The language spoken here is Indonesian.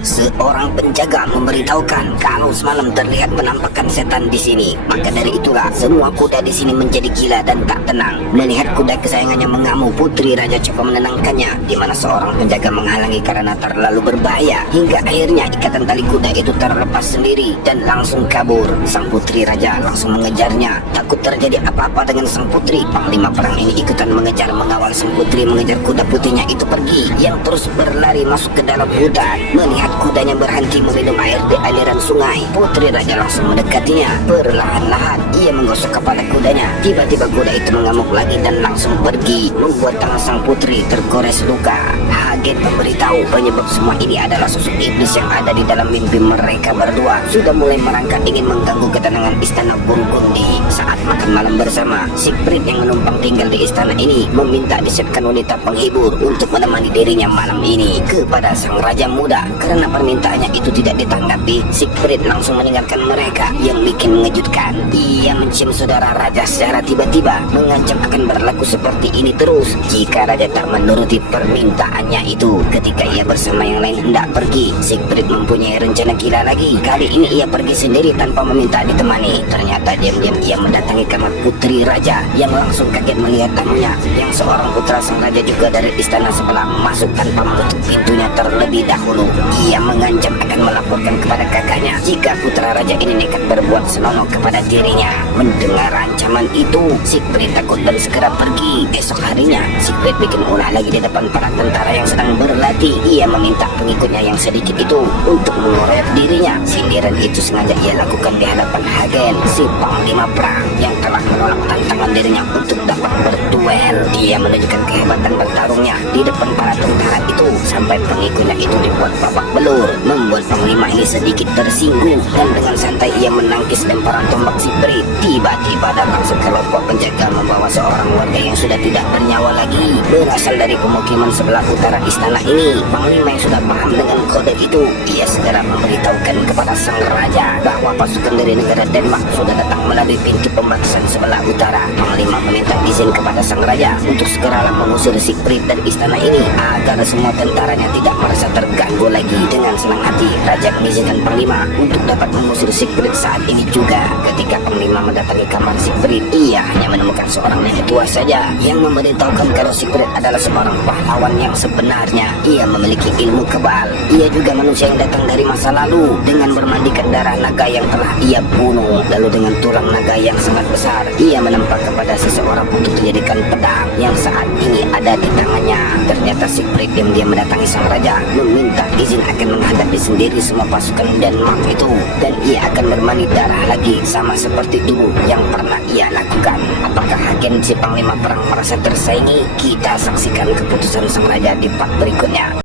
Seorang penjaga memberitahukan kalau semalam terlihat penampakan setan di sini. Maka dari itulah semua kuda di sini menjadi gila dan tak tenang. Melihat kuda kesayangannya mengamuk, Putri Raja coba menenangkannya, di mana seorang penjaga menghalangi karena terlalu berbahaya. Hingga akhirnya ikatan tali kuda itu terlepas sendiri dan langsung kabur. Sang Putri Raja langsung mengejarnya. Takut terjadi apa-apa dengan sang putri, Panglima Perang ini ikutan mengejar, mengawal sang putri mengejar kuda putihnya itu pergi, yang terus berlari masuk ke dalam hutan. Melihat kudanya berhenti meminum air di aliran sungai, Putri Raja langsung mendekatinya. Perlahan-lahan ia menggosok kepala kudanya. Tiba-tiba kuda itu mengamuk lagi dan langsung pergi, membuat tangan sang putri tergores luka. Hagen memberitahu penyebab semua ini adalah sosok iblis yang ada di dalam mimpi mereka berdua. Sudah mulai merangkak ingin mengganggu ketenangan istana Burgundi. Saat makan malam bersama, Siegfried yang menumpang tinggal di istana ini meminta disiapkan wanita penghibur untuk menemani dirinya malam ini kepada sang raja muda. Karena permintaannya itu tidak ditanggapi, Siegfried langsung meninggalkan mereka. Yang bikin mengejutkan, ia mencium saudara raja secara tiba-tiba, mengancam akan berlaku seperti ini terus jika raja tak menuruti permintaannya itu. Ketika ia bersama yang lain hendak pergi, Siegfried mempunyai rencana gila lagi. Kali ini ia pergi sendiri tanpa meminta ditemani. Ternyata diam-diam ia mendatangi kamar Putri Raja, yang langsung kaget melihat tamunya, yang seorang putra sang raja juga dari istana sebelah, masuk tanpa menutup pintunya terlebih dahulu. Ia mengancam akan melaporkan kepada kakaknya jika putra raja ini nekat berbuat senonoh kepada dirinya. Mendengar ancaman itu, Siegfried takut dan segera pergi. Esok harinya, Siegfried bikin ulah lagi di depan para tentara yang sedang berlatih. Ia meminta pengikutnya yang sedikit itu untuk mengoreksi dirinya. Sindiran itu sengaja ia lakukan di hadapan Hagen, si Panglima Perang yang telah menolak tantangan dirinya untuk dapat berduel. Dia menunjukkan kehebatan bertarungnya di depan para tentara itu sampai pengikutnya itu dibuat babak belur, membuat Panglima ini sedikit tersinggung, dan dengan santai ia menangkis lemparan tombak Siegfried. Tiba-tiba datang sekelompok penjaga membawa seorang warga yang sudah tidak bernyawa lagi, berasal dari pemukiman sebelah utara istana ini. Panglima yang sudah paham dengan kode itu, ia segera memberitahukan kepada sang raja bahwa pasukan dari negara Denmark sudah datang melalui pintu pembatasan sebelah utara. Panglima meminta izin kepada sang raja untuk segeralah mengusir Siegfried dan istana ini agar semua tentaranya tidak merasa terganggu lagi. Dengan senang hati, raja mengizinkan Panglima untuk dapat mengusir Siegfried saat ini juga. Ketika Panglima mendatangi kamar Siegfried, ia hanya menemukan seorang nenek tua saja yang memberitahukan kalau Siegfried adalah seorang pahlawan yang sebenarnya. Ia memiliki ilmu kebal. Ia juga manusia yang datang dari masa lalu dengan bermandikan darah naga yang telah ia bunuh. Lalu dengan tulang naga yang sangat besar, ia menempa kepada seseorang untuk dijadikan pedang yang saat ini ada di tangannya. Ternyata Siegfried diam-diam mendatangi sang raja, meminta izin akan menghadapi sendiri semua pasukan Denmark itu, dan ia akan bermandi darah lagi sama seperti dulu yang pernah ia lakukan. Apakah Hagen si Panglima Perang merasa tersaingi? Kita saksikan keputusan sang raja di part berikutnya.